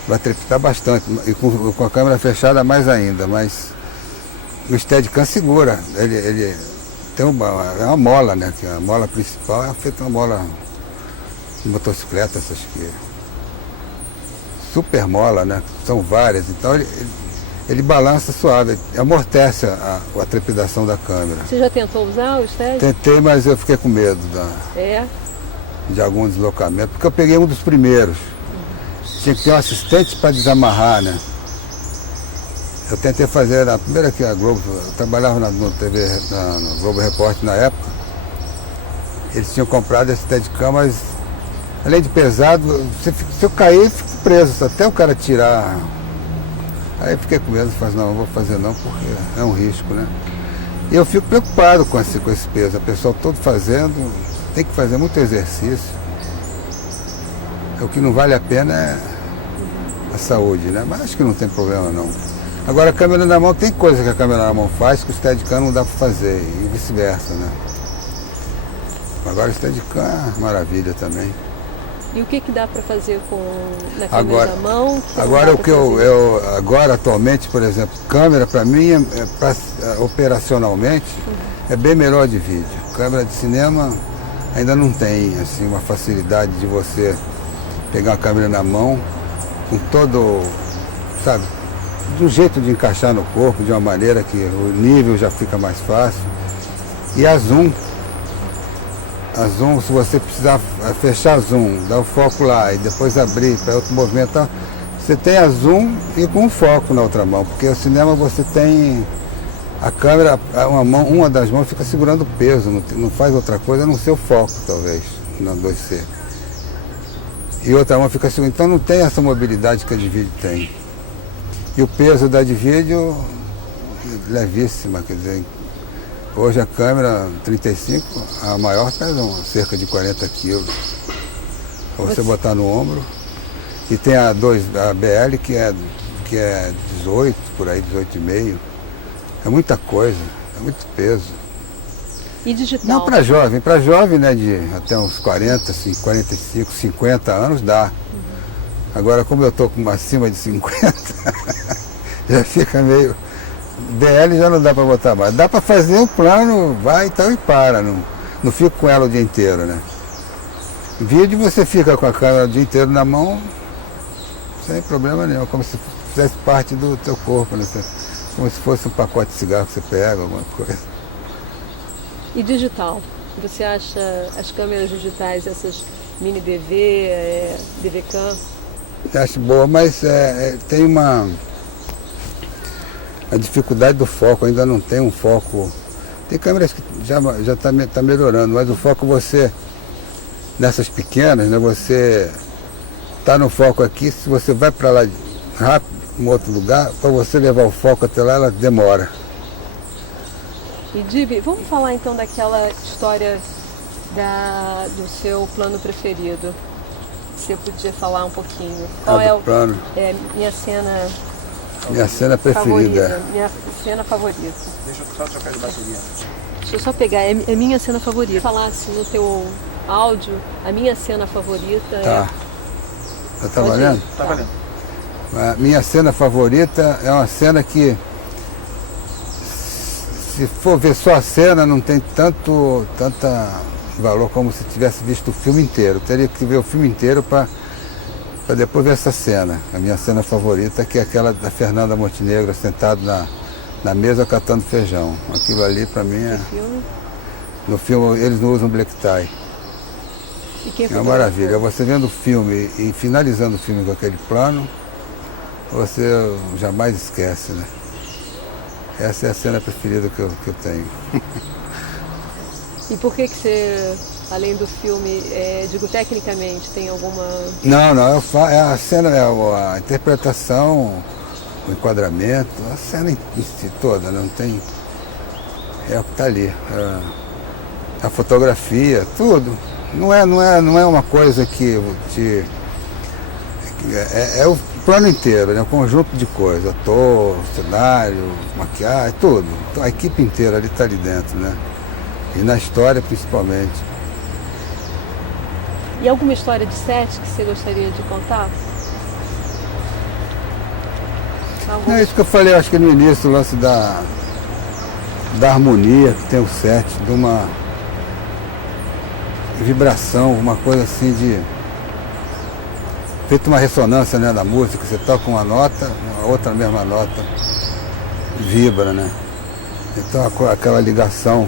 vai trepitar bastante. E com a câmera fechada mais ainda, mas o Steadicam segura. Ele tem uma mola, né? Que a mola principal é feita uma mola de motocicleta, essas que super mola, né? São várias. Então ele balança suave, amortece a trepidação da câmera. Você já tentou usar o STED? Tentei, mas eu fiquei com medo de algum deslocamento, porque eu peguei um dos primeiros. Tinha que ter um assistente para desamarrar, né? Eu tentei fazer, na primeira que a Globo, eu trabalhava no TV, no Globo Repórter na época, eles tinham comprado esse Steadicam, mas além de pesado, se eu cair, eu fico preso, até o cara tirar. Aí eu fiquei com medo, falei, não vou fazer não, porque é um risco, né? E eu fico preocupado com esse peso, o pessoal todo fazendo, tem que fazer muito exercício. O que não vale a pena é a saúde, né? Mas acho que não tem problema não. Agora a câmera na mão, tem coisa que a câmera na mão faz que o Steadicam não dá para fazer, e vice-versa, né? Agora o Steadicam é maravilha também. E o que dá para fazer na câmera na mão? Agora o que agora atualmente, por exemplo, câmera para mim operacionalmente é bem melhor de vídeo. Câmera de cinema ainda não tem assim uma facilidade de você pegar a câmera na mão com todo, sabe, de um jeito de encaixar no corpo, de uma maneira que o nível já fica mais fácil. E a zoom, se você precisar fechar zoom, dar o foco lá e depois abrir para outro movimento, você tem a zoom e com foco na outra mão, porque o cinema você tem a câmera, uma das mãos fica segurando o peso, não faz outra coisa a não ser o foco, talvez, na 2C. E outra mão fica segurando, então não tem essa mobilidade que a de vídeo tem. E o peso da de vídeo levíssima, quer dizer, hoje a câmera 35, a maior pesa cerca de 40 quilos. Para você botar no ombro. E tem a BL que é 18, por aí, 18,5. É muita coisa, é muito peso. E digital? Não para jovem, né, de até uns 40, 45, 50 anos dá. Agora como eu estou com acima de 50, já fica meio... DL já não dá para botar mais. Dá para fazer um plano, vai e tal e para. Não fico com ela o dia inteiro, né? Vídeo você fica com a câmera o dia inteiro na mão, sem problema nenhum, como se fizesse parte do teu corpo, né? Como se fosse um pacote de cigarro que você pega, alguma coisa. E digital? Você acha as câmeras digitais, essas mini DV, DV-Cam? Acho boa, mas tem a dificuldade do foco, ainda não tem um foco. Tem câmeras que já tá melhorando, mas o foco nessas pequenas, né, você tá no foco aqui, se você vai para lá rápido, em outro lugar, para você levar o foco até lá, ela demora. E Dibi, vamos falar então daquela história do seu plano preferido. Você podia falar um pouquinho. Qual é o plano? Minha cena preferida. Minha cena favorita. Deixa eu só trocar de bateria. Deixa eu só pegar, é minha cena favorita. Falasse no teu áudio, a minha cena favorita Tá valendo? Tá valendo. A minha cena favorita é uma cena que, se for ver só a cena, não tem tanta valor como se tivesse visto o filme inteiro. Teria que ver o filme inteiro para depois ver essa cena. A minha cena favorita, que é aquela da Fernanda Montenegro sentado na mesa catando feijão. Aquilo ali para mim é... No filme eles não usam black tie. É uma maravilha. Você vendo o filme e finalizando o filme com aquele plano, você jamais esquece, né? Essa é a cena preferida que eu tenho. E por que você, além do filme, digo tecnicamente, tem alguma... Não, é a cena, a interpretação, o enquadramento, a cena em si toda, não tem... É o que está ali. A fotografia, tudo. Não é uma coisa que te... É o plano inteiro, né? Um conjunto de coisas, ator, cenário, maquiagem, tudo. Então, a equipe inteira ali está ali dentro, né? E na história principalmente. E alguma história de set que você gostaria de contar? É isso que eu falei, acho que no início, o lance da harmonia que tem o set, de uma vibração, uma coisa assim de... Feito uma ressonância, né, da música, você toca uma nota, a outra mesma nota vibra, né? Então aquela ligação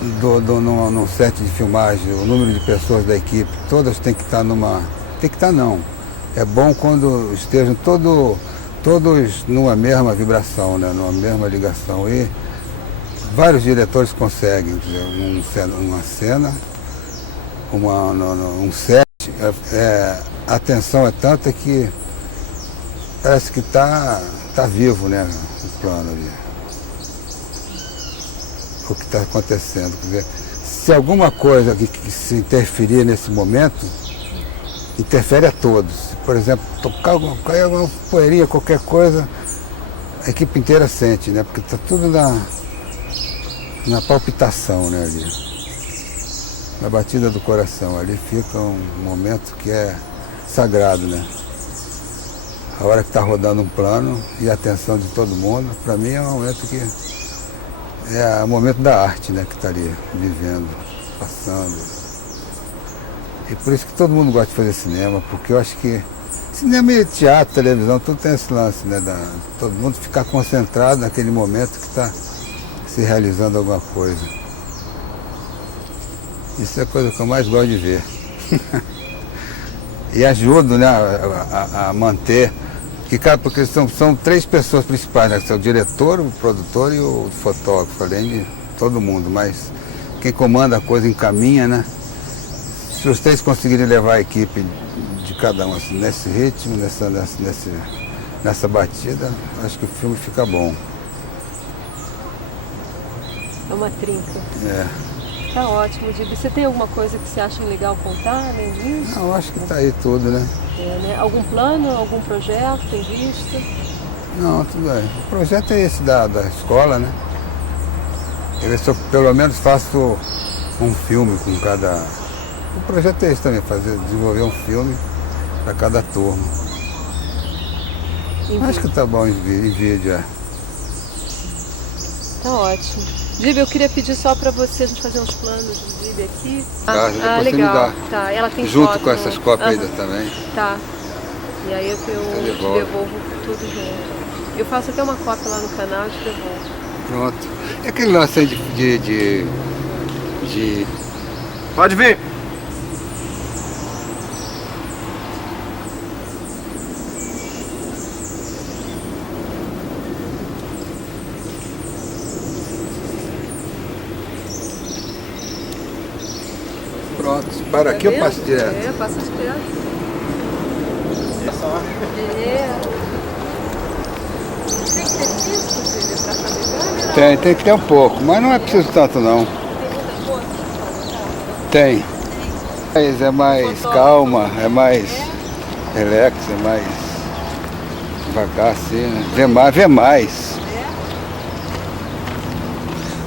num set de filmagem, o número de pessoas da equipe, todas têm que estar Tem que estar não. É bom quando estejam todos numa mesma vibração, né? Numa mesma ligação. E vários diretores conseguem, uma cena, um set, a tensão é tanta que parece que tá vivo, né, o plano ali. O que está acontecendo. Quer dizer, se alguma coisa que se interferir nesse momento, interfere a todos. Por exemplo, cair alguma poeirinha, qualquer coisa, a equipe inteira sente, né? Porque está tudo na palpitação, né, ali. Na batida do coração. Ali fica um momento que é sagrado, né? A hora que está rodando um plano e a atenção de todo mundo, para mim é um momento que é o momento da arte, né, que está ali vivendo, passando. E por isso que todo mundo gosta de fazer cinema, porque eu acho que cinema e teatro, televisão, tudo tem esse lance, né, todo mundo ficar concentrado naquele momento que está se realizando alguma coisa. Isso é a coisa que eu mais gosto de ver. E ajuda, né, a manter, porque são três pessoas principais, né, que são o diretor, o produtor e o fotógrafo, além de todo mundo, mas quem comanda a coisa encaminha, né? Se os três conseguirem levar a equipe de cada um assim, nesse ritmo, nessa batida, acho que o filme fica bom. É uma trinca. É. Tá ótimo, Dibi. Você tem alguma coisa que você acha legal contar, além disso? Não, acho que tá aí tudo, né? Né? Algum plano, algum projeto em vista? Não, tudo bem. O projeto é esse da escola, né? Eu ver se eu pelo menos faço um filme com cada... O projeto é esse também, desenvolver um filme para cada turma. Acho que tá bom em vídeo, Tá ótimo. Gibi, eu queria pedir só para você a gente fazer uns planos de Gibi aqui. Depois você me legal. dá. Tá, ela tem Junto foto com essas cópias ainda também. Tá. E aí eu te devolvo. devolvo tudo junto. Eu faço até uma cópia lá no canal e te devolvo. Pronto. E aquele lance aí de... Pode vir. Pronto, para aqui eu passo direto. É, passa direto. Tem que ter disco, filho, pra fazer câmera? Tem que ter um pouco, mas não é preciso tanto não. Tem muita força pra fazer? Tem. Mas é mais calma, é mais relax, é mais devagar assim, né? Vê mais.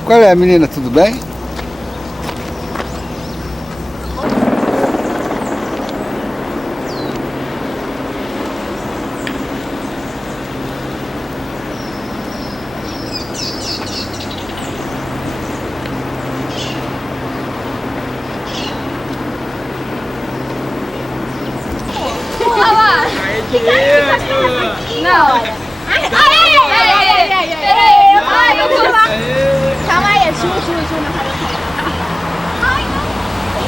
Qual é, menina? Tudo bem? Não. Ai, eu vou lá. Calma aí, Ju na cara. Ai, não.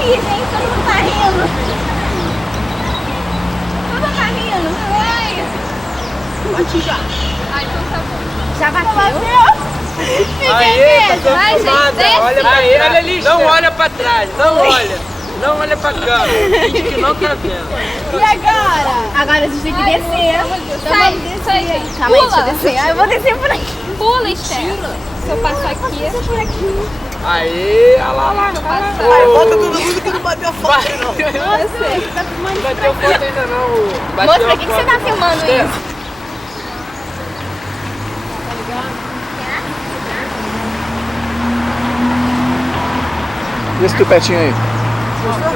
Ih, gente, todo mundo tá rindo. Todo mundo tá rindo. Ai. Pode já. Ai, então tá bom. Já bateu? Aê, tá Ai, filmada. gente, Olha pra ele, olha ali. Não olha pra trás, não olha. Não olha pra câmera. Finge que não tá vendo. E agora? Agora a gente tem que descer. Sai, descer. Calma aí, deixa eu descer. Ai, eu vou descer por aqui. Pula, Esther. Se eu passar aqui, eu por aqui. Aê, olha lá. Volta todo mundo que não bateu foto, não. Bateu foto ainda não. Moça, pra que você tá filmando isso? E esse teu petinho aí?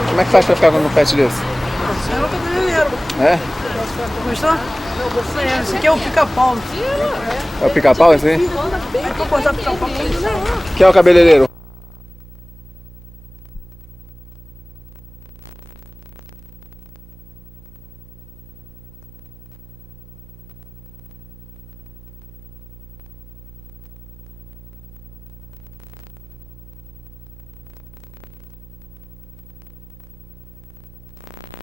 Como é que faz pra ficar no pet desse? É o cabeleireiro. É? Gostou? Esse aqui é o pica-pau. É o pica-pau esse aí? Aí pra cortar pica-pau. Quem é o cabeleireiro?